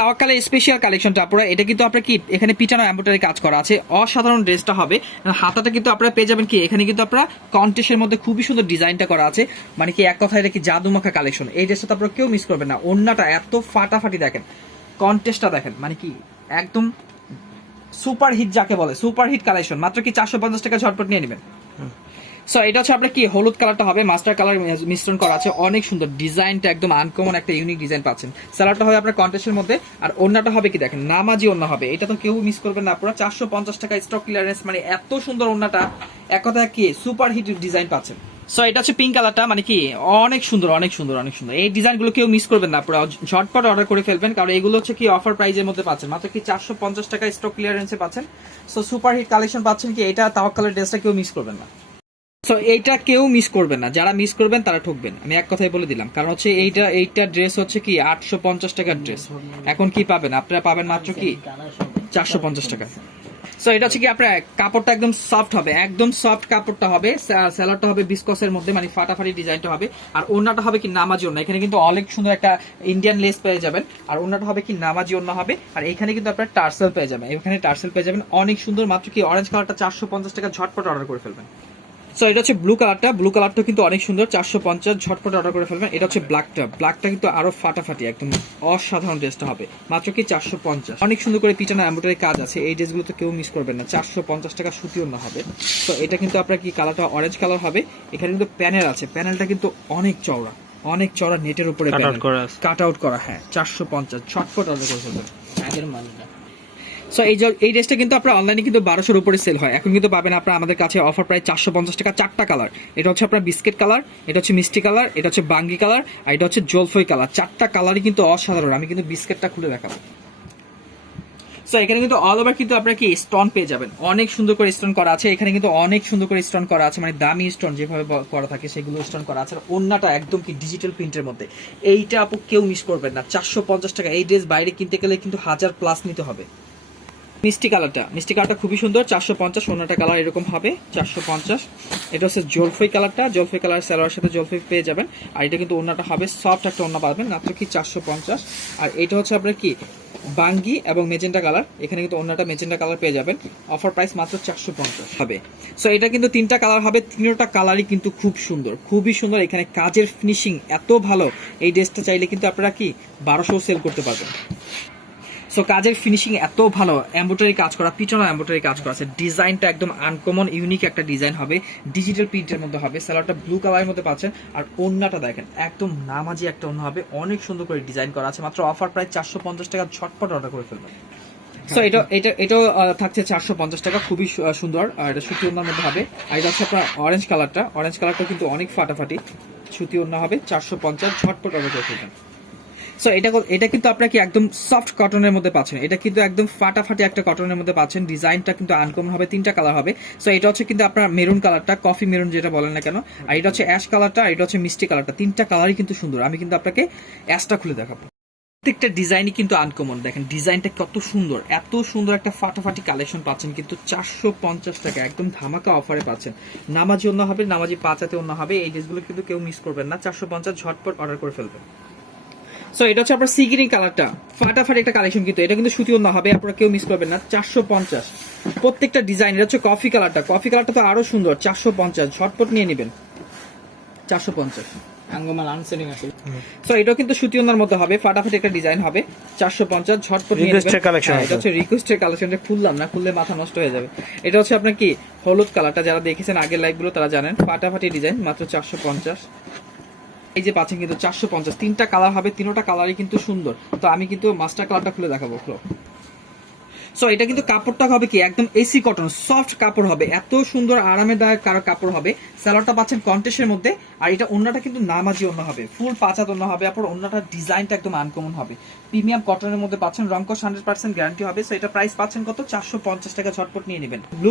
তাওয়াক্কালের special কালেকশনটা আপনারা, এটা কিন্তু আপনার কি এখানে পিটানো এমব্রয়ডারি কাজ করা আছে, অসাধারণ ড্রেসটা হবে। হাতাটা কিন্তু আপনারা পেয়ে যাবেন কি এখানে কিন্তু আপনারা কন্টেস্টের মধ্যে খুবই সুন্দর ডিজাইনটা করা আছে, মানে কি এক কথায় এটা কি জাদুমাখা কালেকশন। এই ড্রেসটা তো আপনারা কেউ মিস করবেন না। ওন্নাটা এত ফাটাফাটি দেখেন, কন্টেস্টটা দেখেন, মানে কি একদম সুপার হিট যাকে বলে, সুপার হিট কালেকশন। মাত্র কি 450 টাকা ঝটপট নিয়ে নেবেন। সো এটা হচ্ছে আপনার কি হলুদ কালারটা হবে, মাস্টার কালার মিশ্রণ করা আছে, অনেক সুন্দর ডিজাইনটা, একদম আনকমন একটা ইউনিক ডিজাইন পাচ্ছেন। সালোয়ারটা হবে আপনার কন্ট্রাস্টের মধ্যে, আর ওন্নাটা হবে কি দেখেন নামাজি ওন্না হবে। এটা তো কেউ মিস করবেন না আপনারা। 450 টাকা স্টক ক্লিয়ারেন্স, মানে এত সুন্দর ওন্নাটা, এক কথা কি সুপার হিট ডিজাইন পাচ্ছেন। সো এটা হচ্ছে পিঙ্ক কালারটা, মানে কি অনেক সুন্দর অনেক সুন্দর অনেক সুন্দর। এই ডিজাইনগুলো কেউ মিস করবেন না আপনারা, ঝটপট অর্ডার করে ফেলবেন, কারণ এগুলো হচ্ছে কি অফার প্রাইজের মধ্যে পাচ্ছেন, মাত্র কি 450 টাকা স্টক ক্লিয়ারেন্সে পাচ্ছেন। সো সুপার হিট কালেকশন পাচ্ছেন কি, এটা তাওয়াক্কালের ড্রেসটা কেউ মিস করবেন না। সো এইটা কেউ মিস করবেন না, যারা মিস করবেন তারা ঠকবেন, আমি এক কথাই বলে দিলাম। কারণ হচ্ছে এইটা ড্রেস হচ্ছে কি 850 টাকার ড্রেস, এখন কি পাবেন আপনারা, পাবেন মাত্র কি 450 টাকা। সো এটা হচ্ছে কি আপনার কাপড়টা একদম সফট হবে, একদম সফট কাপড়টা হবে, স্যালাডটা হবে বিস্কসের মধ্যে, মানে ফাটাফাটি ডিজাইনটা হবে। আর ওন্নাটা হবে কি নামাজি ওন্না, এখানে কিন্তু অনেক সুন্দর একটা ইন্ডিয়ান লেস পেয়ে যাবেন। আর ওন্নাটা হবে কি নামাজি ওন্না হবে, আর এখানে কিন্তু আপনার টার্সেল পেয়ে যাবেন, এখানে টার্সেল পেয়ে যাবেন অনেক সুন্দর। মাত্র কি অরেঞ্জ কালারটা 450 টাকা, ঝটপট অর্ডার করে ফেলবেন। সো এটা হচ্ছে ব্লু কালারটা, ব্লু কালারটা কিন্তু অনেক সুন্দর, 450 ঝটপট অর্ডার করে ফেলবেন। এটা হচ্ছে ব্ল্যাকটা কিন্তু আরো ফাটাফাটি, একদম অসাধারণ ড্রেসটা হবে, মাত্র কি 450। অনেক সুন্দর করে পিটানো এমব্রয়ডারি কাজ আছে, এই ড্রেসগুলো তো কেউ মিস করবেন না। 450 টাকা সুতি ওন্না হবে। তো এটা কিন্তু আপনার কি কালারটা অরেঞ্জ কালার হবে, এখানে কিন্তু প্যানেল আছে, প্যানেলটা কিন্তু অনেক চওড়া, অনেক চওড়া নেটের উপরে কাট আউট করা। হ্যাঁ 450 ঝটপট অর্ডার করে ফেলবেন। সো এই ড্রেসটা কিন্তু আপনার অনলাইনে কিন্তু 1200-র উপরে সেল হয়, এখন কিন্তু পাবেন আপনার আমাদের কাছে অফার প্রাইস 450 টাকা। 4টা কালার, এটা হচ্ছে আপনার বিস্কিট কালার, এটা হচ্ছে মিষ্টি কালার, এটা হচ্ছে বাঙ্গি কালার, আর এটা হচ্ছে জলফই কালার। 4টা কালারই কিন্তু অসাধারণ। আমি কিন্তু বিস্কিটটা খুলে দেখাবো। সো এখানে কিন্তু অল ওভার কিন্তু আপনারা কি স্টোন পেয়ে যাবেন, অনেক সুন্দর করে স্টোন করা আছে, এখানে কিন্তু অনেক সুন্দর করে স্টোন করা আছে, মানে দামি স্টোন যেভাবে করা থাকে সেগুলো স্টোন করা আছে। আর ওন্নাটা একদম কি ডিজিটাল প্রিন্টের মধ্যে, এইটা আপু কেউ মিস করবেন না। 450 টাকা, এই ড্রেস বাইরে কিনতে গেলে কিন্তু 1000+ নিতে হবে। মিষ্টি কালারটা খুবই সুন্দর, 450। ওন্নাটা কালার এরকম হবে 450। এটা হচ্ছে জলফই কালারটা, জলফই কালার সালোয়ারের সাথে জলফই পেয়ে যাবেন। আর এটা কিন্তু ওন্নাটা হবে সফট একটা ওন্না পাবেন, মাত্র কি 450। আর এটা হচ্ছে আপনার কি বাঙ্গি এবং মেজেন্টা কালার, এখানে কিন্তু ওন্নাটা মেজেন্টা কালার পেয়ে যাবেন, অফার প্রাইস মাত্র 450 হবে। সো এটা কিন্তু 3টা কালার হবে, 3টা কালারই কিন্তু খুব সুন্দর, খুবই সুন্দর। এখানে কাজের ফিনিশিং এত ভালো, এই ড্রেসটা চাইলে কিন্তু আপনারা কি 1200 সেল করতে পারবেন। সো কাজের ফিনিশিং এত ভালো, এমব্রয়ডারি কাজ করা, পিছনে এমব্রয়ডারি কাজ করা আছে, ডিজাইনটা একদম আনকমন ইউনিক একটা ডিজাইন হবে, ডিজিটাল প্রিন্টের মধ্যে হবে। সালোয়ারটা ব্লু কালারের মধ্যে পাচ্ছেন, আর ওন্নাটা দেখেন একদম নামাজি একটা ওন্না হবে, অনেক সুন্দর করে ডিজাইন করা আছে। মাত্র অফার প্রাইস 450 টাকা, ঝটপট অর্ডার করে ফেলবেন। সো এটাও থাকছে 450 টাকা, খুবই সুন্দর। আর এটা সুতি ওন্নার মধ্যে হবে। আর এটা হচ্ছে আপনার অরেঞ্জ কালারটা কিন্তু অনেক ফাটাফাটি, সুতি ওন্না হবে 450, ঝটপট অর্ডার করে ফেলবেন। সো এটা কিন্তু আপনার কি একদম সফট কটনের মধ্যে পাচ্ছেন, এটা কিন্তু একদম ফাটাফাটি একটা কটনের মধ্যে পাচ্ছেন। ডিজাইনটা কিন্তু আনকমন হবে, 3টা কালার হবে। সো এটা হচ্ছে কিন্তু আপনার মেরুন কালারটা, কফি মেরুন যেটা বলেন না কেন, আর এটা হচ্ছে অ্যাশ কালারটা, আর এটা হচ্ছে মিষ্টি কালারটা। 3টা কালারই কিন্তু সুন্দর। আমি কিন্তু আপনাকে অ্যাশটা খুলে দেখাবো। প্রত্যেকটা ডিজাইনই কিন্তু আনকমন, দেখেন ডিজাইনটা কত সুন্দর, এত সুন্দর একটা ফাটাফাটি কালেকশন পাচ্ছেন কিন্তু 450 টাকা, একদম ধামাকা অফারে পাচ্ছেন। নামাজি ওন্না হবে, নামাজি 5 হাতে ওন্না হবে, এই ড্রেসগুলো কিন্তু কেউ মিস করবেন না। 450, ঝটপট অর্ডার করে ফেলবেন। সো এটা হচ্ছে আপনার সি গ্রিন কালারটা, ফাটাফাটি একটা কালেকশন কিন্তু, এটা কিন্তু সুতি ওন্না হবে, আপনারা কেউ মিস করবেন না। 450 প্রত্যেকটা ডিজাইন। এটা হচ্ছে কফি কালারটা তো আরো সুন্দর, 450 ঝটপট নিয়ে নেবেন। 450 সো এটাও কিন্তু সুতি ওন্নার মধ্যে হবে, ফাটাফাটি একটা ডিজাইন হবে, 450 ঝটপট নিয়ে নেবেন। এটা হচ্ছে রিকোয়েস্টের কালেকশনটা, খুললাম না, খুললে মাথা নষ্ট হয়ে যাবে। এটা হচ্ছে আপনার কি হলুদ কালারটা, যারা দেখেছেন আগের লাইভগুলো তারা জানেন, ফাটাফাটি ডিজাইন, মাত্র 450। এই যে পাচ্ছেন কিন্তু 450, 3টা কালার হবে, 3টা কালারই কিন্তু সুন্দর। তো আমি কিন্তু মাস্টার কালারটা খুলে দেখাবো। সো এটা কিন্তু কাপড়টা হবে কি একদম এসি কটন, সফট কাপড় হবে, এত সুন্দর আরামদায়ক কাপড় হবে। সালোয়ারটা পাচ্ছেন কন্টেস্টের মধ্যে, আর এটা ওন্নাটা কিন্তু নামাজি ওন্না হবে, ফুল 5 হাত ওন্না হবে। আপনার ওন্নাটার ডিজাইনটা একদম আনকমন হবে, প্রিমিয়াম কটনের মধ্যে পাচ্ছেন, রংকশ 100% গ্যারান্টি হবে। সো এটা প্রাইস পাচ্ছেন কত, 450 টাকা, ঝটপট নিয়ে নেবেন। ব্লু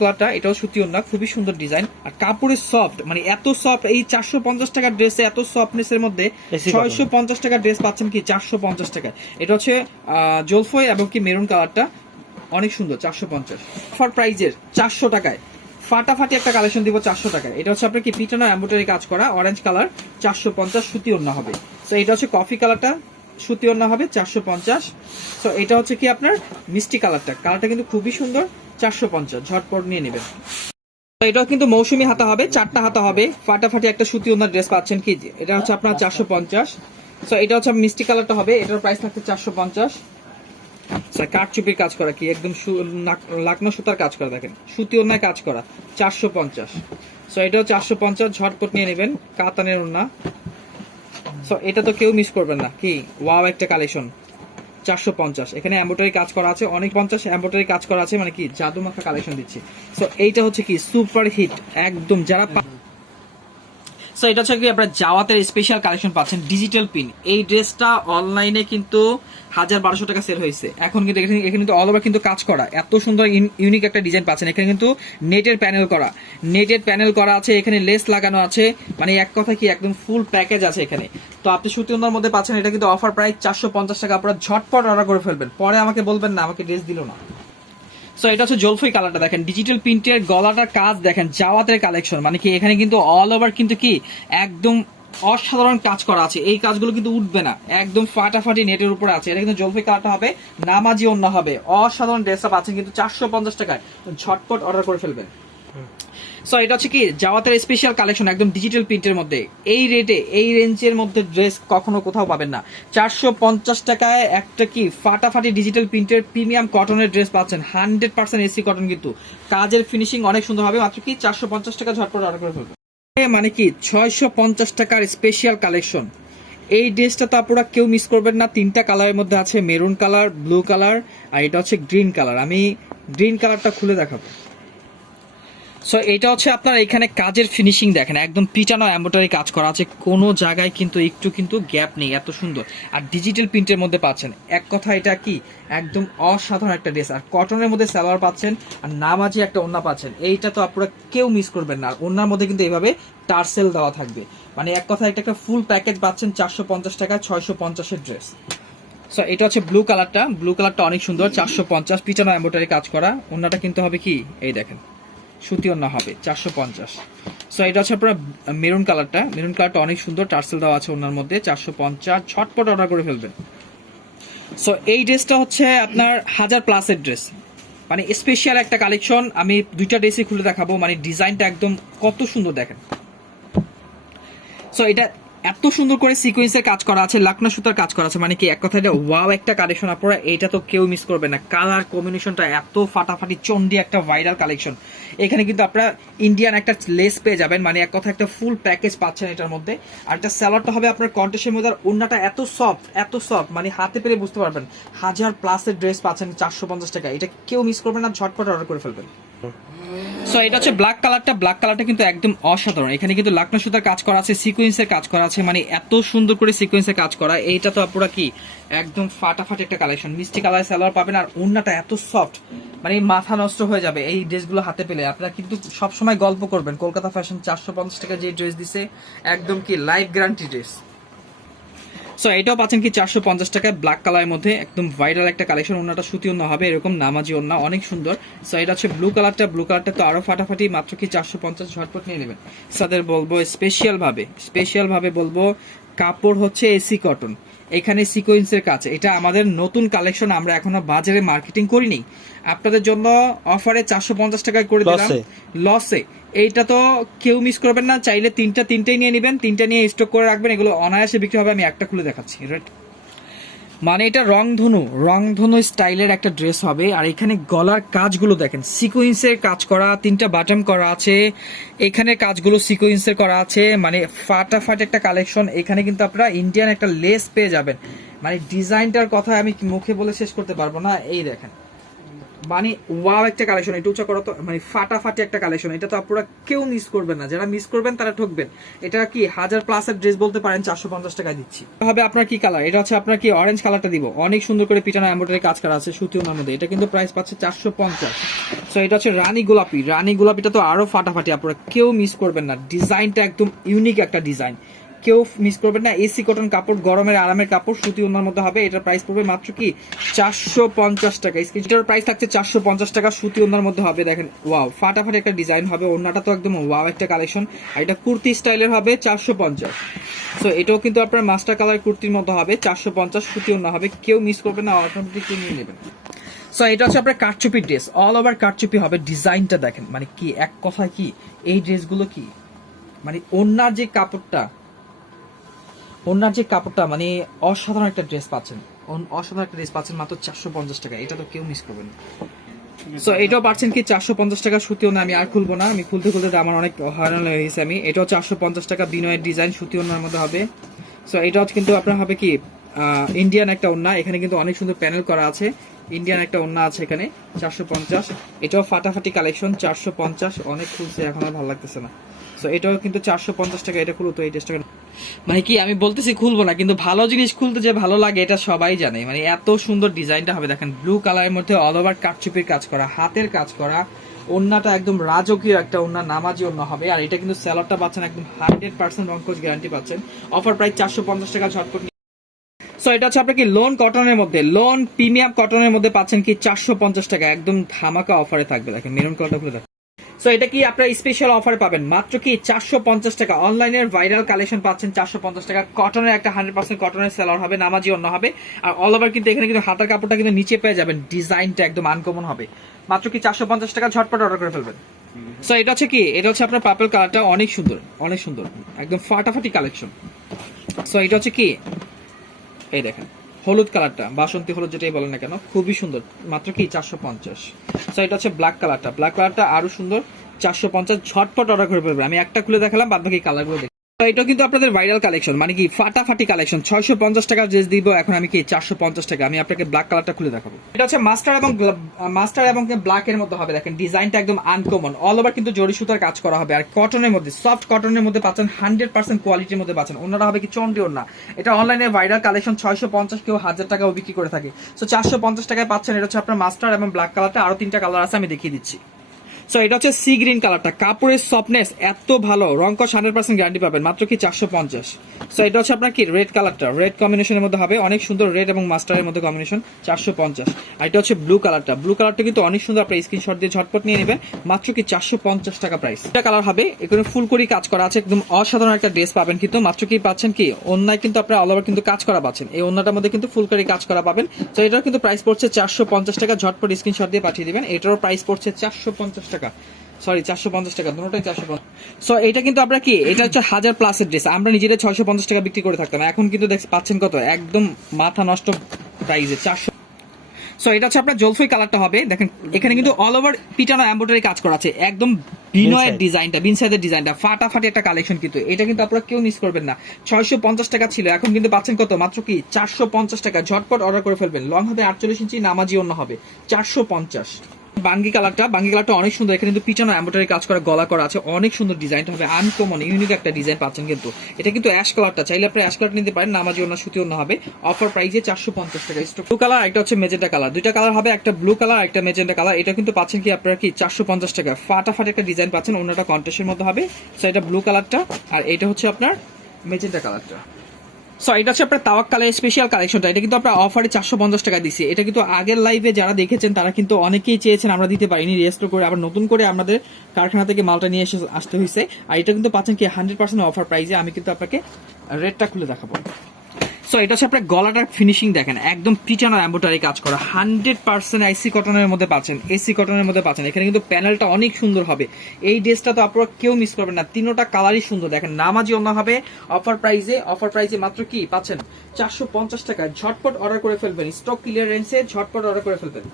কালারটা এটাও সুতি ওন্না, খুবই সুন্দর ডিজাইন, আর কাপড়ের সফট, মানে এত সফট। এই 450 টাকার ড্রেসে এত সফটনেসের মধ্যে 650 টাকার ড্রেস পাচ্ছেন কি 450 টাকায়। এটা হচ্ছে জলফই এবং কি মেরুন কালারটা, অনেক সুন্দর, 450 অফার প্রাইজের 400 টাকায় ফাটাফাটি একটা কালেকশন দিব 400 টাকায়। এটা হচ্ছে আপনার কি পিটানো এমব্রয়ডারি কাজ করা, অরেঞ্জ কালার, 450 সুতি ওন্না হবে। সো এটা হচ্ছে কফি কালারটা, সুতি ওড়না হবে 450। সো এটা হচ্ছে কি আপনার মিষ্টি কালারটা কিন্তু খুবই সুন্দর, 450 ঝটপট নিয়ে নেবেন। এটাও কিন্তু মৌসুমী হাতা হবে, 4টা হাতা হবে, ফাটাফাটি একটা সুতি ওড়নার ড্রেস পাচ্ছেন কি, এটা হচ্ছে আপনার 450। সো এটা হচ্ছে মিষ্টি কালারটা হবে, এটার প্রাইস থাকছে 450। কাঠচুপির কাজ করা কি একদম লাকনো সুতার কাজ করা, দেখেন সুতি ওড়নায় কাজ করা, 450। সো এটাও 450 ঝটপট নিয়ে নেবেন, কাতানের ওড়না। সো এটা তো কেউ মিস করবেন না, কি ওয়াও একটা কালেকশন, 450। এখানে এমব্রয়ডারি কাজ করা আছে, অনেক 50 এমব্রয়ডারি কাজ করা আছে, মানে কি জাদু মাখা কালেকশন দিচ্ছি। সো এইটা হচ্ছে কি সুপার হিট একদম, যারা সো এটা হচ্ছে কি আপনারা জাওয়াতের স্পেশাল কালেকশন পাচ্ছেন, ডিজিটাল পিন। এই ড্রেসটা অনলাইনে কিন্তু 1200 টাকা সেল হয়েছে, এখন কিন্তু এখানে কিন্তু অল ওভার কিন্তু কাজ করা, এত সুন্দর ইউনিক একটা ডিজাইন পাচ্ছেন। এখানে কিন্তু নেটের প্যানেল করা আছে, এখানে লেস লাগানো আছে, মানে এক কথা কি একদম ফুল প্যাকেজ আছে এখানে। তো আপনি সুতি ওড়নার মধ্যে পাচ্ছেন, এটা কিন্তু অফার প্রাইস 450 টাকা। আপনারা ঝটপট অর্ডার করে ফেলবেন, পরে আমাকে বলবেন না আমাকে ড্রেস দিল না। সো এটা হচ্ছে জলফাই কালারটা, দেখেন ডিজিটাল প্রিন্টের গলাটার কাজ দেখেন, জাওয়াতের কালেকশন, মানে কি এখানে কিন্তু অল ওভার কিন্তু কি একদম অসাধারণ কাজ করা আছে, এই কাজগুলো কিন্তু উঠবে না, একদম ফাটাফাটি নেটের উপরে আছে। এটা কিন্তু জলফাই কালারটা হবে, নামাজি ওড়না হবে, অসাধারণ ড্রেসটা পাচ্ছেন কিন্তু 450 টাকায়, ঝটপট অর্ডার করে ফেলবেন। সো এটা হচ্ছে কি জাওয়াতের স্পেশাল কালেকশন, একদম ডিজিটাল প্রিন্টের মধ্যে, এই রেটে এই রেঞ্জের মধ্যে ড্রেস কখনো কোথাও পাবেন না। 450 টাকায় একটা কি ফাটাফাটি ডিজিটাল প্রিন্টের প্রিমিয়াম কটনের ড্রেস পাচ্ছেন, 100% এসি কটন, কিন্তু কাজের ফিনিশিং অনেক সুন্দর হবে, মাত্র কি 450 টাকা, ঝটপট অর্ডার করে ফেলবেন। মানে কি 650 টাকার স্পেশাল কালেকশন, এই ড্রেসটা তো আপনারা কেউ মিস করবেন না। 3টা কালারের মধ্যে আছে, মেরুন কালার, ব্লু কালার, আর এটা হচ্ছে গ্রিন কালার। আমি গ্রিন কালারটা খুলে দেখাবো। সো এটা হচ্ছে আপনার এখানে কাজের ফিনিশিং দেখেন, একদম পিটানো এমব্রয়ডারি কাজ করা আছে, কোনো জায়গায় কিন্তু একটু কিন্তু গ্যাপ নেই, এত সুন্দর। আর ডিজিটাল প্রিন্টের মধ্যে পাচ্ছেন, এক কথা এটা কি একদম অসাধারণ একটা ড্রেস। আর কটনের মধ্যে সালোয়ার পাচ্ছেন, আর নামাজি একটা ওড়না পাচ্ছেন, এইটা তো আপনারা কেউ মিস করবেন না। আর ওড়নার মধ্যে কিন্তু এইভাবে টার্সেল দেওয়া থাকবে, মানে এক কথা একটা ফুল প্যাকেজ পাচ্ছেন 450 টাকা, 650-এর ড্রেস। সো এটা হচ্ছে ব্লু কালারটা অনেক সুন্দর, 450, পিটানো এমব্রয়ডারি কাজ করা। ওড়নাটা কিন্তু হবে কি এই দেখেন সুতি ওড়না হবে, 450। সো এটা হচ্ছে আপনার মেরুন কালারটা অনেক সুন্দর, টার্সেল দেওয়া আছে ওড়নার মধ্যে, 450, ঝটপট অর্ডার করে ফেলবেন। সো এই ড্রেসটা হচ্ছে আপনার 1000+ ড্রেস, মানে স্পেশাল একটা কালেকশন। আমি 2টা ড্রেসই খুলে দেখাবো, মানে ডিজাইনটা একদম কত সুন্দর দেখেন। সো এটা এত সুন্দর করে সিকোয়েন্সের কাজ করা আছে, লাকনা সুতার কাজ করা আছে, মানে কি এক কথা এটা ওয়াও একটা কালেকশন, আপনারা এইটা তো কেউ মিস করবে না। কালার কম্বিনেশনটা এত ফাটাফাটি, চন্ডি একটা ভাইরাল কালেকশন। এখানে কিন্তু আপনারা ইন্ডিয়ান একটা লেস পেয়ে যাবেন, মানে এক কথা একটা ফুল প্যাকেজ পাচ্ছেন এটার মধ্যে। আর একটা স্যালাডটা হবে আপনার কন্টেস্টের মধ্যে, আর ওড়নাটা এত সফট, মানে হাতে পেলে বুঝতে পারবেন 1000+ ড্রেস পাচ্ছেন 450 টাকা, এটা কেউ মিস করবেন না, ঝটপট অর্ডার করে ফেলবেন। সো এটা হচ্ছে ব্ল্যাক কালারটা কিন্তু একদম অসাধারণ। এখানে কিন্তু লাকনা সুতার কাজ করা আছে, সিকোয়েন্সের কাজ করা আছে, মানে এত সুন্দর করে সিকোয়েন্সের কাজ করা। এইটা তো আপনারা কি একদম ফাটাফাটি একটা কালেকশন, মিষ্টি কালার সালোয়ার পাবেন, আর ওড়নাটা এত সফট, মানে মাথা নষ্ট হয়ে যাবে এই ড্রেসগুলো হাতে পেলে। আপনারা কিন্তু সবসময় গল্প করবেন, কলকাতা ফ্যাশন 450 টাকা যে ড্রেস দিছে, একদম কি লাইফ গ্যারান্টি ড্রেস। সো এটাও পাচ্ছেন কি 450 টাকায়, ব্ল্যাক কালারের মধ্যে একদম ভাইরাল একটা কালেকশন। ওড়নাটা সুতি ওড়না হবে, এরকম নামাজি ওড়না, অনেক সুন্দর। সো এটা হচ্ছে ব্লু কালারটা তো আরো ফাটাফাটি, মাত্র কি 450, ঝটপট নিয়ে নেবেন। সাদের বলবো স্পেশাল ভাবে বলবো, কাপড় হচ্ছে এসি কটন, এখানে সিকোয়েন্সের কাজ, এটা আমাদের নতুন কালেকশন, আমরা এখনো বাজারে মার্কেটিং করিনি, আপনাদের জন্য অফারে 450 টাকায় করে দিলাম, লসে। এইটা তো কেউ মিস করবেন না, চাইলে তিনটাই নিয়ে নেবেন, 3টা নিয়ে স্টক করে রাখবেন, এগুলো অনায়াসে বিক্রি হবে। আমি একটা খুলে দেখাচ্ছি, মানে এটা রংধনু স্টাইলের একটা ড্রেস হবে। আর এখানে গলার কাজগুলো দেখেন, সিকোয়েন্সের কাজ করা, 3টা বাটন করা আছে, এখানে কাজগুলো সিকোয়েন্সের করা আছে, মানে ফাটাফাট একটা কালেকশন। এখানে কিন্তু আপনারা ইন্ডিয়ান একটা লেস পেয়ে যাবেন, মানে ডিজাইনটার কথা আমি মুখে বলে শেষ করতে পারবো না। এই দেখেন, মানে ওয়াও একটা কালেকশন, এটা উচ্চ করা তো মানে ফাটাফাটি একটা কালেকশন, এটা তো আপনারা কেউ মিস করবেন না, যারা মিস করবেন তারা ঠকবেন। এটা কি 1000+ ড্রেস বলতে পারেন, 450 টাকায় দিচ্ছি। হবে আপনার কি কালার, এটা হচ্ছে আপনার কি অরেঞ্জ কালারটা দিব, অনেক সুন্দর করে পিটানো এমব্রয়ডারি কাজ করা আছে সুতি ওড়নার মধ্যে, এটা কিন্তু প্রাইস পাচ্ছে 450। সো এটা হচ্ছে রানী গোলাপিটা তো আরো ফাটাফাটি, আপনারা কেউ মিস করবেন না, ডিজাইনটা একদম ইউনিক একটা ডিজাইন, কেউ মিস করবেন না। এসি কটন কাপড়, গরমের আরামের কাপড়, সুতি ওনার মধ্যে হবে। এটার প্রাইস পড়বে মাত্র কি 450 টাকা। এটার প্রাইস থাকছে 450 টাকা, সুতি ওনার মধ্যে হবে। দেখেন ওয়াও, ফাটাফাটি একটা ডিজাইন হবে, ওনাটা তো একদম ওয়াও একটা কালেকশন। আর এটা কুর্তি স্টাইলের হবে 450। সো এটাও কিন্তু আপনার মাস্টার কালার কুর্তির মধ্যে হবে 450, সুতি ওনা হবে। কেউ মিস করবেন না, অটোমেটিক নিয়ে নেবেন। সো এটা হচ্ছে আপনার কারচুপি ড্রেস, অল ওভার কারচুপি হবে। ডিজাইনটা দেখেন, মানে কি এক কথায় কি এই ড্রেসগুলো কি মানে ওনার যে কাপড়টা, ওনার যে কাপড়টা মানে অসাধারণ একটা ড্রেস পাচ্ছেন, অসাধারণ একটা ড্রেস পাচ্ছেন মাত্র 450 টাকা। এটা তো কেউ মিস করবেন না। সো এটাও পাচ্ছেন কি 450 টাকা, সুতিও না। আমি আর খুলবো না, আমি খুলতে খুলতে আমার অনেক হয়রান হয়ে গেছে। আমি এটাও 450 টাকা, বিনয়ের ডিজাইন, সুতি ওনার মধ্যে হবে। সো এটাও কিন্তু আপনার হবে কি ইন্ডিয়ান একটা ওন্না, এখানে কিন্তু অনেক সুন্দর প্যানেল করা আছে। ইন্ডিয়ান একটা ওন্না আছে এখানে 450। এটাও ফাটাফাটি কালেকশন 450। অনেক খুলছে, এখন আর ভালো লাগতেছে না। সো এটাও কিন্তু 450 টাকা। এটা খুলো তো, এই ড্রেসটা মানে কি আমি বলতেছি খুলবো না, কিন্তু ভালো জিনিস খুলতে যে ভালো লাগে এটা সবাই জানে। মানে এত সুন্দর ডিজাইনটা হবে দেখেন, ব্লু কালারের মধ্যে অল ওভার কারচুপির কাজ করা, হাতের কাজ করা। ওন্নাটা একদম রাজকীয় একটা ওন্না, নামাজি ওন্না হবে। আর এটা কিন্তু সেলরটা পাচ্ছেন একদম 100% রংকশ গ্যারান্টি পাচ্ছেন। অফার প্রাইস 450 টাকা, ঝটপট। সো এটা হচ্ছে আপনার কি লোন কটনের মধ্যে, লোন প্রিমিয়াম কটনের মধ্যে পাচ্ছেন কি 450 টাকা, একদম ধামাকা অফারে থাকবে। দেখেন মেরুন কালারটা খুলে দেখেন। সো এটা কি আপনারা স্পেশাল অফারে পাবেন মাত্র কি 450 টাকা। অনলাইনের ভাইরাল কালেকশন পাচ্ছেন 450 টাকা। কটনের একটা 100% কটনের সেলার হবে, নামাজি অন্য হবে। আর অল ওভার কিন্তু এখানে কিন্তু হাতার কাপড়টা কিন্তু নিচে পেয়ে যাবেন, ডিজাইনটা একদম আনকমন হবে। মাত্র কি 450 টাকা, ঝটপট অর্ডার করে ফেলবেন। সো এটা হচ্ছে কি, এটা হচ্ছে আপনার পার্পল কালারটা, অনেক সুন্দর, অনেক সুন্দর, একদম ফাটাফাটি কালেকশন। সো এটা হচ্ছে কি, এই দেখেন হলুদ কালারটা, বাসন্তী হলুদ যেটাই বলেন না কেন, খুবই সুন্দর। মাত্র কি 450। সো এটা হচ্ছে ব্ল্যাক কালারটা, ব্ল্যাক কালারটা আরো সুন্দর, 450। ঝটপট অর্ডার করে ফেলবেন। আমি একটা খুলে দেখালাম, বাদ বাকি কালারগুলো দেখি। এটা কিন্তু আপনাদের ভাইরাল কালেকশন, মানে কি ফাটাফাটি কালেকশন। 650 টাকা ড্রেস দিব এখন আমি কি 450 টাকা। আমি আপনাকে ব্ল্যাক কালারটা খুলে দেখাবো। এটা হচ্ছে মাস্টার এবং ব্ল্যাক এর মধ্যে হবে। দেখেন ডিজাইনটা একদম আনকমন, অল ওভার কিন্তু জরি সুতার কাজ করা হবে। আর কটনের মধ্যে, সফট কটনের মধ্যে পাচ্ছেন, 100% কোয়ালিটির মধ্যে পাচ্ছেন। ওনারা হবে কি চন্ডি ওনা। এটা অনলাইনে ভাইরাল কালেকশন, 650, কেউ 1000 টাকাও বিক্রি করে থাকে। সো 450 টাকায় পাচ্ছেন। এটা হচ্ছে আপনার মাস্টার এবং ব্ল্যাক কালারটা, আরো 3টা কালার আছে, আমি দেখিয়ে দিচ্ছি। সো এটা হচ্ছে সি গ্রিন কালারটা, কাপড়ের সফটনেস এত ভালো, রংকশ 100% গ্যারান্টি পাবেন মাত্র কি 450। সো এটা হচ্ছে আপনার কি রেড কালারটা, রেড কম্বিনেশনের মধ্যে হবে, অনেক সুন্দর, রেড এবং মাস্টারের মধ্যে কম্বিনেশন, 450। আর এটা হচ্ছে ব্লু কালারটা, ব্লু কালারটা কিন্তু অনেক সুন্দর, আপনার স্ক্রিনশট দিয়ে ঝটপট নিয়ে নেবেন মাত্র কি 450 টাকা প্রাইস। এটা কালার হবে, এখানে ফুলকড়ি কাজ করা আছে, একদম অসাধারণ একটা ড্রেস পাবেন। কিন্তু মাত্র কি পাচ্ছেন কি, অন্যায় কিন্তু আপনার অল ওভার কিন্তু কাজ করা পাচ্ছেন। এই অন্যটার মধ্যে কিন্তু ফুলকড়ি কাজ করা পাবেন। তো এটার কিন্তু প্রাইস পড়ছে 450 টাকা, ঝটপট স্ক্রিনশট দিয়ে পাঠিয়ে দিবেন। এটারও প্রাইস পড়ছে 450 টাকা, সরি 450 টাকা, দুটোটাই 450। সো এটা কিন্তু আপনার কি, এটা হচ্ছে 1000+ এর ড্রেস, আমরা নিজেরা 650 টাকা বিক্রি করে থাকতাম, এখন কিন্তু পাচ্ছেন কত, একদম মাথা নষ্ট প্রাইসে 400। সো এটা হচ্ছে আপনার জলফাই কালারটা হবে। দেখেন এখানে কিন্তু অল ওভার পিটানো এমব্রয়ডারি কাজ করা আছে, একদম বিনয়ের ডিজাইনটা, বিনসাইডের ডিজাইনটা ফাটাফাটি একটা কালেকশন। কিন্তু এটা কিন্তু আপনারা কেউ মিস করবেন না। 650 টাকা ছিল, এখন কিন্তু পাচ্ছেন কত, মাত্র কি 450 টাকা। ঝটপট অর্ডার করে ফেলবেন। লং হবে 48 ইঞ্চি, নামাজি অন্য হবে 450। বাঙ্গি কালারটা অনেক সুন্দর, এখানে কিন্তু পিছনে এমব্রয়ডারি কাজ করা, গলা করা আছে, অনেক সুন্দর ডিজাইনটা হবে, আনকমন ইউনিক একটা ডিজাইন পাচ্ছেন। কিন্তু এটা কিন্তু অ্যাশ কালারটা, চাইলে আপনি অ্যাশ কালার নিতে পারেন, নামাজি অন্য, সুতি অন্য হবে। অফার প্রাইসে 450 টাকা। ব্লু কালার, একটা হচ্ছে মেজেন্টা কালার, দুইটা কালার হবে, একটা ব্লু কালার একটা মেজেন্টা কালার। এটা কিন্তু পাচ্ছেন কি আপনারা কি 450 টাকা, ফাটাফাটি একটা ডিজাইন পাচ্ছেন। অন্যটা কন্ট্রাস্টের মধ্যে হবে। সো এটা ব্লু কালারটা, আর এটা হচ্ছে আপনার মেজেন্টা কালারটা। সো এটা হচ্ছে আপনার তাওয়াক্কালের স্পেশাল কালেকশনটা, এটা কিন্তু আপনার অফারে 450 টাকা দিচ্ছি। এটা কিন্তু আগের লাইভে যারা দেখেছেন তারা কিন্তু অনেকেই চেয়েছেন, আমরা দিতে পারিনি, রেজিস্টার করে আবার নতুন করে আমাদের কারখানা থেকে মালটা নিয়ে আসতে হয়েছে। আর এটা কিন্তু পাচ্ছেন কি 100% অফার প্রাইসে। আমি কিন্তু আপনাকে রেটটা খুলে দেখাবো। সো এটা হচ্ছে আপনার গলাটার ফিনিশিং দেখেন, একদম পিটানো এমব্রয়ডারি কাজ করা, 100% আইসি কটনের মধ্যে পাচ্ছেন, এসি কটনের মধ্যে পাচ্ছেন। এখানে কিন্তু প্যানেলটা অনেক সুন্দর হবে। এই ড্রেসটা তো আপনারা কেউ মিস করবেন না, তিনোটা কালারই সুন্দর। দেখেন নামাজি অন্য হবে, অফার প্রাইসে মাত্র কি পাচ্ছেন 450 টাকা। ঝটপট অর্ডার করে ফেলবেন, স্টক ক্লিয়ারেন্সে ঝটপট অর্ডার করে ফেলবেন।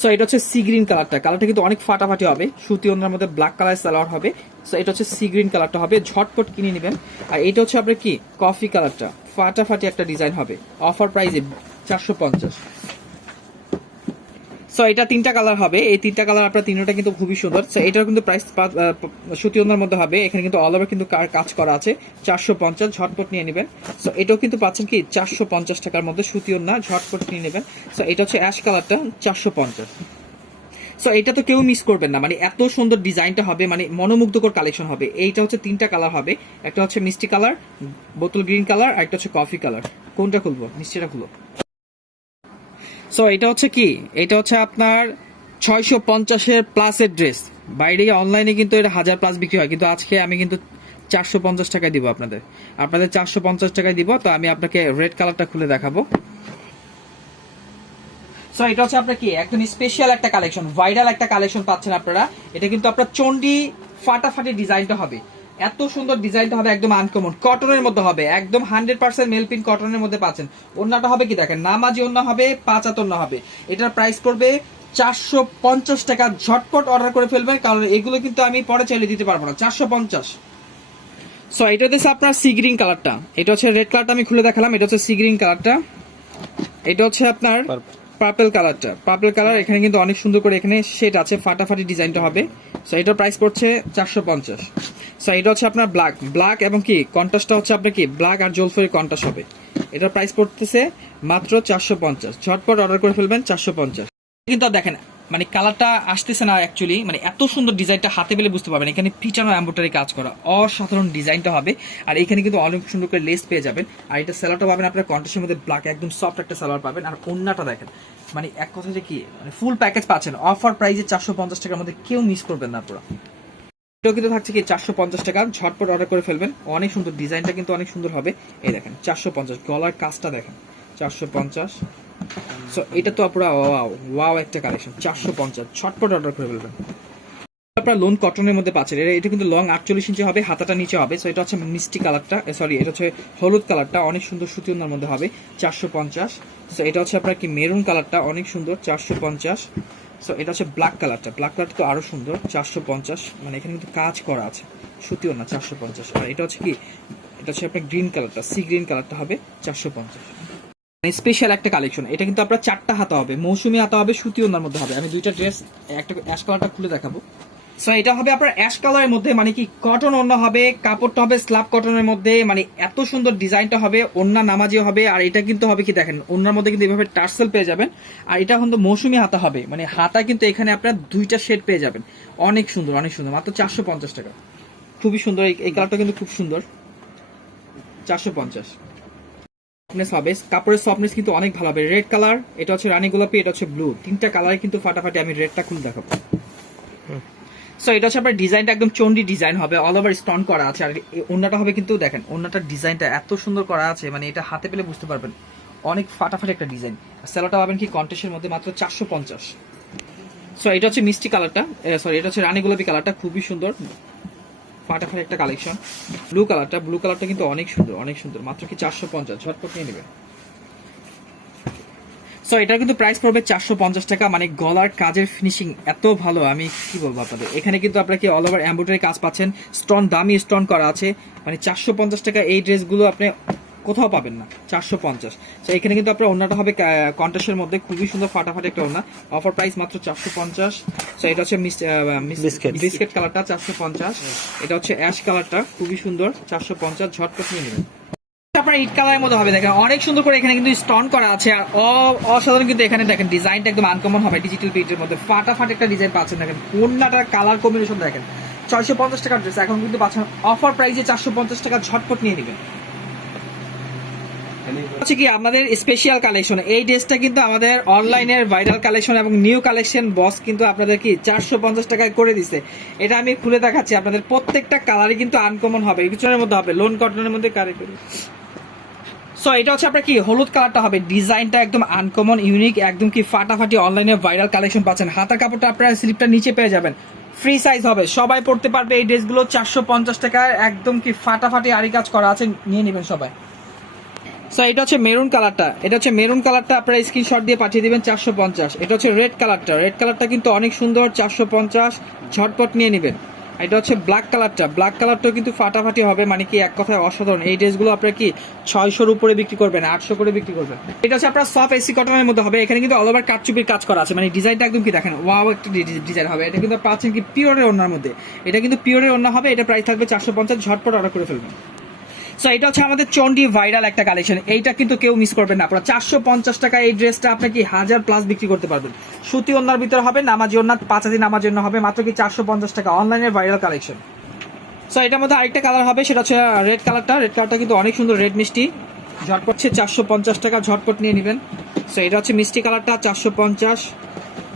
সো এটা হচ্ছে সি গ্রিন কালারটা কিন্তু অনেক ফাটাফাটি হবে, সুতি ওনার মধ্যে ব্ল্যাক কালার সালোয়ার হবে। সো এটা হচ্ছে সি গ্রিন কালারটা হবে, ঝটপট কিনে নেবেন। আর এটা হচ্ছে আপনার কি কফি কালারটা, ফাটাফাটি একটা ডিজাইন হবে, অফার প্রাইসে 450। সো এটা 3টা কালার হবে, এই 3টা কালার আপনার তিনটা কিন্তু খুবই সুন্দর। সো এটার কিন্তু প্রাইস সুতি ওনার মধ্যে হবে, এখানে কিন্তু অল ওভার কিন্তু কাজ করা আছে, 450। ঝটপট নিয়ে নেবেন। সো এটাও কিন্তু পাচ্ছেন কি 450 টাকার মধ্যে, সুতি ওনা, ঝটপট নিয়ে নেবেন। সো এটা হচ্ছে অ্যাশ কালারটা, 450। সো এটা তো কেউ মিস করবেন না, মানে এত সুন্দর ডিজাইনটা হবে, মানে মনোমুগ্ধকর কালেকশন হবে। এইটা হচ্ছে 3টা কালার হবে, একটা হচ্ছে মিষ্টি কালার, বোতল গ্রিন কালার, আর একটা হচ্ছে কফি কালার। কোনটা খুলবো? মিষ্টিটা খুলো। সো এটা হচ্ছে কি, এটা হচ্ছে আপনার 650-এর প্লাসের ড্রেস। বাইরে অনলাইনে কিন্তু এটা 1000 প্লাস বিক্রি হয়, কিন্তু আজকে আমি কিন্তু 450 টাকায় দিব আপনাদের। 450 টাকায় দিব। তো আমি আপনাকে রেড কালারটা খুলে দেখাবো। সো এটা হচ্ছে আপনার কি একদম স্পেশাল একটা কালেকশন, ভাইরাল একটা কালেকশন পাচ্ছেন আপনারা। এটা কিন্তু আপনার চন্ডি ফাটাফাটি ডিজাইনটা হবে, এত সুন্দর ডিজাইনটা হবে, একদম আনকমন কটনের মধ্যে হবে, একদম 100% মেলপিন কটনের মধ্যে পাচ্ছেন। ওন্নাটা হবে কি দেখেন, নামাজি ওন্না হবে, 5 হাত ওন্না হবে। এটার প্রাইস পড়বে 450 টাকা। ঝটপট অর্ডার করে ফেলবেন, কারণ এগুলো কিন্তু আমি পরে চাইলে দিতে পারবো না। 450। সো এটা হচ্ছে আপনার সি গ্রিন কালারটা, এটা হচ্ছে রেড কালারটা আমি খুলে দেখালাম, এটা হচ্ছে সি গ্রিন কালারটা। এটা হচ্ছে আপনার পার্পল কালারটা, পার্পল কালার। এখানে কিন্তু অনেক সুন্দর করে এখানে শেড আছে, ফাটাফাটি ডিজাইনটা হবে। সো এটার প্রাইস পড়ছে 450। সো এটা হচ্ছে আপনার ব্ল্যাক, ব্ল্যাক এবং কি কন্ট্রাস্টটা হচ্ছে আপনার কি ব্ল্যাক আর জলফরি কন্ট্রাস্ট হবে। এটার প্রাইস পড়তেছে মাত্র 450। ঝটপট অর্ডার করে ফেলবেন 450। কিন্তু দেখেন মানে কালারটা আসতেছে না অ্যাকচুয়ালি, মানে এত সুন্দর ডিজাইনটা হাতে পেলে বুঝতে পারবেন। এখানে পিটানো এমব্রয়ডারি কাজ করা, অসাধারণ ডিজাইনটা হবে। আর এখানে কিন্তু অনেক সুন্দর করে লেস পেয়ে যাবেন। আর এটা সালোয়ারটা পাবেন আপনার কন্ট্রাস্টের মধ্যে ব্ল্যাক, একদম সফট একটা সালোয়ার পাবেন। আর ওন্নাটা দেখেন, মানে এক কথা যে কি মানে ফুল প্যাকেজ পাচ্ছেন অফার প্রাইসে 450 টাকার মধ্যে, কেউ মিস করবেন না পুরো। এটাও কিন্তু থাকছে কি 450 টাকা। ঝটপট অর্ডার করে ফেলবেন, অনেক সুন্দর ডিজাইনটা কিন্তু অনেক সুন্দর হবে। এই দেখেন 450, গলার কাজটা দেখেন 450। সো এটা তো পুরো ওয়াও ওয়াও একটা কালেকশন। 450, ছটপট অর্ডার করে ফেলবেন। আপনার লোন কটনের মধ্যে পাচ্ছেন। এটা কিন্তু লং 48 ইঞ্চি হবে, হাতাটা নিচে হবে। সো এটা হচ্ছে মিষ্টি কালারটা, সরি এটা হচ্ছে হলুদ কালারটা, অনেক সুন্দর সুতি ওনার মধ্যে হবে। 450। সো এটা হচ্ছে আপনার কি মেরুন কালারটা, অনেক সুন্দর। 450। সো এটা হচ্ছে ব্ল্যাক কালারটা, ব্ল্যাক কালারটা তো আরো সুন্দর। 450, মানে এখানে কিন্তু কাজ করা আছে, সুতিও না। 450। আর এটা হচ্ছে কি, এটা হচ্ছে আপনার গ্রিন কালারটা, সি গ্রিন কালারটা হবে 450। স্পেশাল একটা কালেকশন। এটা কিন্তু আপনার 4টা হাতা হবে, মৌসুমি হাতা হবে, সুতি ওনার মধ্যে হবে। আমি 2টা ড্রেস, একটা অ্যাশ কালারটা খুলে দেখাবো। সো এটা হবে আপনার অ্যাশ কালারের মধ্যে, মানে কি কটন ওন্না হবে, কাপড়টা হবে স্ল্যাব কটনের মধ্যে, মানে এত সুন্দর ডিজাইনটা হবে। ওন্না নামাজিও হবে। আর এটা কিন্তু হবে কি দেখেন, ওন্নার মধ্যে কিন্তু এভাবে টার্সেল পেয়ে যাবেন। আর এটা কিন্তু মৌসুমি হাতা হবে, মানে হাতা কিন্তু এখানে আপনার 2টা শেড পেয়ে যাবেন। অনেক সুন্দর, অনেক সুন্দর, মাত্র 450 টাকা। খুবই সুন্দর, এই কালারটা কিন্তু খুব সুন্দর। 450 হবে। কাপড়ের সফটনেস কিন্তু অনেক ভালো হবে। রেড কালার, এটা হচ্ছে রানী গোলাপি, এটা হচ্ছে ব্লু, 3টা কালারে কিন্তু ফাটাফাটি। আমি রেডটা খুলে দেখাবো। সো এটা হচ্ছে আপনার ডিজাইনটা একদম চন্ডি ডিজাইন হবে, অল ওভার স্টোন করা আছে। আর ওন্নাটা হবে কিন্তু দেখেন, ওন্নাটার ডিজাইনটা এত সুন্দর করা আছে, মানে এটা হাতে পেলে বুঝতে পারবেন অনেক ফাটাফাটি একটা ডিজাইন। স্যালোটা পাবেন কি কন্টেস্টের মধ্যে, মাত্র 450। সো এটা হচ্ছে মিষ্টি কালারটা, সরি এটা হচ্ছে রানী গোলাপি কালারটা, খুবই সুন্দর ফাটাফাটি একটা কালেকশন। ব্লু কালারটা, ব্লু কালারটা কিন্তু অনেক সুন্দর, অনেক সুন্দর, মাত্র কি 450। ঝটপট নিয়ে নেবেন। সো এটা কিন্তু প্রাইস পড়বে 450 টাকা। মানে গলার কাজের ফিনিশিং এত ভালো, আমি কি বলবো আপনাদের। এখানে কিন্তু আপনারা কি অল ওভার এমব্রয়ডারি কাজ পাচ্ছেন, স্টোন দামি স্টোন করা আছে। মানে 450 টাকা এই ড্রেসগুলো আপনি কোথাও পাবেন না। 450। সো এখানে কিন্তু আপনার ওন্নাটা হবে কন্ট্রাস্টের মধ্যে, খুবই সুন্দর ফাটাফাটি একটা ওন্না। অফার প্রাইস মাত্র 450। সো এটা হচ্ছে বিস্কিট কালারটা 450। এটা হচ্ছে অ্যাশ কালারটা, খুবই সুন্দর, 450। ঝটপট নিয়ে নেবেন। আপনার ইট কালারের মধ্যে হবে, দেখেন অনেক সুন্দর করে এখানে কিন্তু স্টোন করা আছে। আর অসাধারণ কিন্তু এখানে দেখেন ডিজাইনটা একদম আনকমন হবে, ডিজিটাল প্রিন্টের মধ্যে ফাটাফাটি একটা ডিজাইন পাচ্ছেন। দেখেন কোনটার কালার কম্বিনেশন দেখেন। 650 টাকার ড্রেস এখন কিন্তু পাচ্ছেন অফার প্রাইসে 450 টাকা। ঝটপট নিয়ে নেবেন। হচ্ছে কি আমাদের স্পেশাল কালেকশন, এই ড্রেসটা কিন্তু আমাদের অনলাইনের ভাইরাল কালেকশন এবং নিউ কালেকশন বস কিন্তু আপনাদের কি 450 টাকায় করে দিছে। এটা আমি খুলে দেখাচ্ছি আপনাদের, প্রত্যেকটা কালারই কিন্তু আনকমন হবে, কিছুর মধ্যে হবে, লোন কটনের মধ্যে কারিগরি। সো এটা হচ্ছে আপনার কি হলুদ কালারটা হবে, ডিজাইনটা একদম আনকমন ইউনিক, একদম কি ফাটাফাটি অনলাইনে ভাইরাল কালেকশন পাচ্ছেন। হাতার কাপড়টা আপনার স্লিপটা নিচে পেয়ে যাবেন, ফ্রি সাইজ হবে, সবাই পড়তে পারবে এই ড্রেসগুলো। 450 টাকায় একদম কি ফাটাফাটি আরি কাজ করা আছে, নিয়ে নেবেন সবাই। সো এটা হচ্ছে মেরুন কালারটা, এটা হচ্ছে মেরুন কালারটা আপনারা স্ক্রিনশট দিয়ে পাঠিয়ে দিবেন 450। এটা হচ্ছে রেড কালারটা, রেড কালারটা কিন্তু অনেক সুন্দর, 450। ঝটপট নিয়ে নেবেন। এটা হচ্ছে ব্ল্যাক কালারটা, ব্ল্যাক কালারটাও কিন্তু ফাটাফাটি হবে, মানে কি এক কথায় অসাধারণ। এই ড্রেসগুলো আপনারা কি 600-র উপরে বিক্রি করবেন, 800 করে বিক্রি করবেন। এটা হচ্ছে আপনার সফট এসি কটনের মধ্যে হবে, এখানে কিন্তু অল ওভার কাটচুপির কাজ করা আছে, মানে ডিজাইনটা একদম কি দেখেন ওয়াও একটা ডিজাইন হবে। এটা কিন্তু পাচ্ছেন কি পিওরের ওন্নার মধ্যে, এটা কিন্তু পিওরের ওন্না হবে। এটা প্রাইস থাকবে 450। ঝটপট অর্ডার করে ফেলবেন। সো এটা হচ্ছে আমাদের চন্ডি ভাইরাল একটা কালেকশন, এইটা কিন্তু কেউ মিস করবেন না আপনারা। 450 টাকা এই ড্রেসটা আপনি কি 1000+ বিক্রি করতে পারবেন। সুতি ওন্নার ভিতরে হবে, নামাজি ওন্না, 5 দিন নামার জন্য হবে, মাত্র কি 450 টাকা, অনলাইনের ভাইরাল কালেকশন। সো এটার মধ্যে আরেকটা কালার হবে, সেটা হচ্ছে রেড কালারটা কিন্তু অনেক সুন্দর, রেড মিষ্টি, ঝটপট 450 টাকা, ঝটপট নিয়ে নেবেন। সো এটা হচ্ছে মিষ্টি কালারটা 450।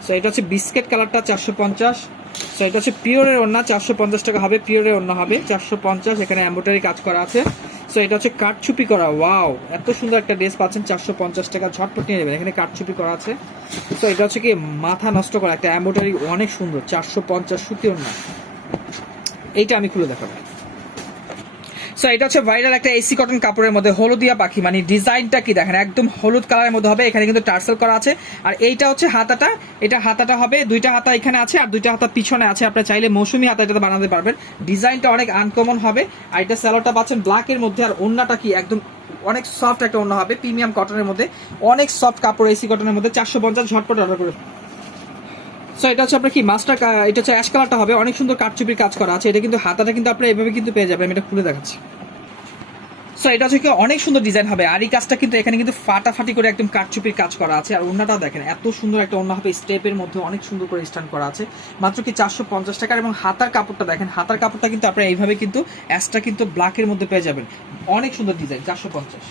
সো এটা হচ্ছে বিস্কেট কালারটা 450। সো এটা হচ্ছে পিওরের ওন্না, 450 টাকা হবে, পিওরের ওন্না হবে 450, এখানে এমব্রয়ডারি কাজ করা আছে। সো এটা হচ্ছে কাঠচুপি করা, ওয়াও এত সুন্দর একটা ড্রেস পাচ্ছেন 450 টাকা, ঝটপট নিয়ে নেবেন, এখানে কাঠচুপি করা আছে। সো এটা হচ্ছে কি মাথা নষ্ট করা একটা এমব্রয়ডারি, অনেক সুন্দর, 450 সুতি ওন্না। এইটা আমি খুলে দেখাবো। সো এটা হচ্ছে ভাইরাল একটা এসি কটন কাপড়ের মধ্যে হলুদিয়া পাখি, মানে ডিজাইনটা কি দেখেন, একদম হলুদ কালারের মধ্যে হবে, এখানে কিন্তু টার্সেল করা আছে। আর এইটা হচ্ছে হাতাটা, এটা হাতাটা হবে, দুইটা হাতা এখানে আছে আর দুইটা হাতা পিছনে আছে, আপনি চাইলে মৌসুমি হাতা এটাতে বানাতে পারবেন। ডিজাইনটা অনেক আনকমন হবে। আর এটা স্যালোয়ারটা পাচ্ছেন ব্ল্যাকের মধ্যে, আর ওন্নাটা কি একদম অনেক সফট একটা ওন্না হবে, প্রিমিয়াম কটনের মধ্যে, অনেক সফট কাপড়, এসি কটনের মধ্যে 450, ঝটপট অর্ডার করে। সো এটা হচ্ছে আপনার কি মাস্টার, এটা হচ্ছে অ্যাশ কালারটা হবে, অনেক সুন্দর কাঠচুপির কাজ করা আছে। এটা কিন্তু হাতাটা কিন্তু আপনারা এভাবে কিন্তু পেয়ে যাবেন, আমি এটা খুলে দেখাচ্ছি। সো এটা হচ্ছে কি অনেক সুন্দর ডিজাইন হবে, আর এই কাজটা কিন্তু এখানে কিন্তু ফাটাফাটি করে একদম কাঠচুপির কাজ করা আছে। আর ওন্নাটাও দেখেন এত সুন্দর একটা ওন্না হবে, স্টেপের মধ্যে অনেক সুন্দর করে স্ট্যান্ড করা আছে, মাত্র কি 450 টাকা। এবং হাতার কাপড়টা দেখেন, হাতার কাপড়টা কিন্তু আপনারা এইভাবে কিন্তু অ্যাশটা কিন্তু ব্ল্যাকের মধ্যে পেয়ে যাবেন, অনেক সুন্দর ডিজাইন, 450।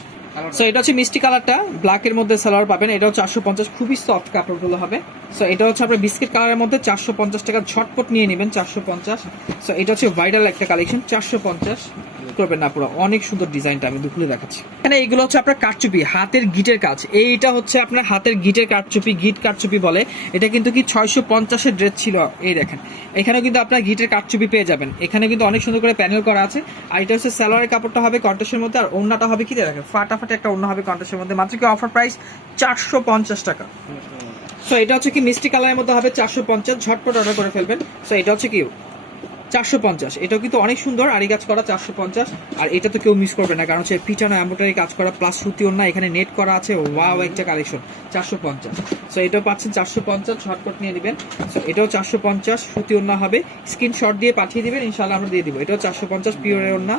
সো এটা হচ্ছে মিষ্টি কালারটা, ব্ল্যাকের মধ্যে সালোয়ার পাবেন, এটাও 450, খুবই সফট কাপড়গুলো হবে। সো এটা হচ্ছে আপনার বিস্কিট কালারের মধ্যে 450 টাকা, ঝটপট নিয়ে নেবেন 450। সো এটা হচ্ছে ভাইরাল একটা কালেকশন, 450 করবেন না পুরো, অনেক সুন্দর ডিজাইনটা আমি খুলে দেখাচ্ছি। এখানে এইগুলো হচ্ছে আপনার কাঠচুপি, হাতের গিটের কাজ, এইটা হচ্ছে আপনার হাতের গিটের কাঠচুপি, গিট কাঠচুপি বলে। এটা কিন্তু কি 650-এর ড্রেস ছিল, এই দেখেন এখানেও কিন্তু আপনার গিটের কাঠচুপি পেয়ে যাবেন, এখানে কিন্তু অনেক সুন্দর করে প্যানেল করা আছে। আর এটা হচ্ছে সালোয়ারের কাপড়টা হবে কন্ট্রাস্টের মধ্যে, আর ওন্নাটা হবে কি দেখেন ফাটাফাটি একটা ওন্না হবে কন্ট্রাস্টের মধ্যে, মাত্র কি অফার প্রাইস 450 টাকা। সো এটা হচ্ছে কি মিষ্টি কালারের মধ্যে হবে 450, ঝটপট অর্ডার করে ফেলবেন। সো এটা হচ্ছে কি 450, এটাও কিন্তু অনেক সুন্দর, আরি কাজ করা 450। আর এটা তো কেউ মিস করবে না, কারণ হচ্ছে পিছনে এমব্রয়ডারি কাজ করা প্লাস সুতি ওন্না, এখানে নেট করা আছে, ওয়াও একটা কালেকশন, 450। সো এটাও পাচ্ছেন 450, ঝটপট নিয়ে নেবেন। সো এটাও 450, সুতি ওন্না হবে, স্ক্রিনশট দিয়ে পাঠিয়ে দিবেন, ইনশাআল্লাহ আমরা দিয়ে দিব। এটাও 450 পিওরের ওন্না।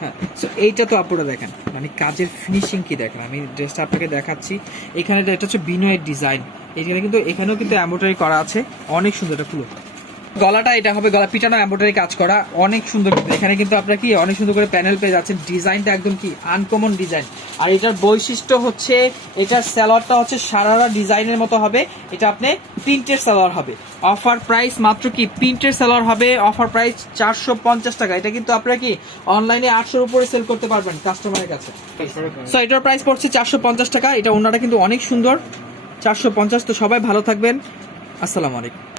হ্যাঁ, সো এইটা তো আপনারা দেখেন, মানে কাজের ফিনিশিং কি দেখেন, আমি ড্রেসটা আপনাকে দেখাচ্ছি। এখানে এটা হচ্ছে বিনয়ের ডিজাইন, এখানে কিন্তু এখানেও কিন্তু এমব্রয়ডারি করা আছে, অনেক সুন্দর। এটা খুলো, গলাটা এটা হবে, গলা পিটানো এমব্রয়ডারি কাজ করা, অনেক সুন্দর। এখানে কিন্তু আপনারা কি অনেক সুন্দর করে প্যানেল পেয়ে যাচ্ছেন, ডিজাইনটা একদম কি আনকমন ডিজাইন। আর এটার বৈশিষ্ট্য হচ্ছে এটার সালোয়ারটা হচ্ছে সারারা ডিজাইনের মতো হবে, এটা আপনি প্রিন্টের সালোয়ার হবে। অফার প্রাইস মাত্র কি প্রিন্টের সালোয়ার হবে, অফার প্রাইস 450 টাকা। এটা কিন্তু আপনারা কি অনলাইনে 800-এর উপরে সেল করতে পারবেন কাস্টমারের কাছে। সো এটার প্রাইস পড়ছে 450 টাকা। এটা ওন্নাটা কিন্তু অনেক সুন্দর, 450। তো সবাই ভালো থাকবেন, আসসালামু আলাইকুম।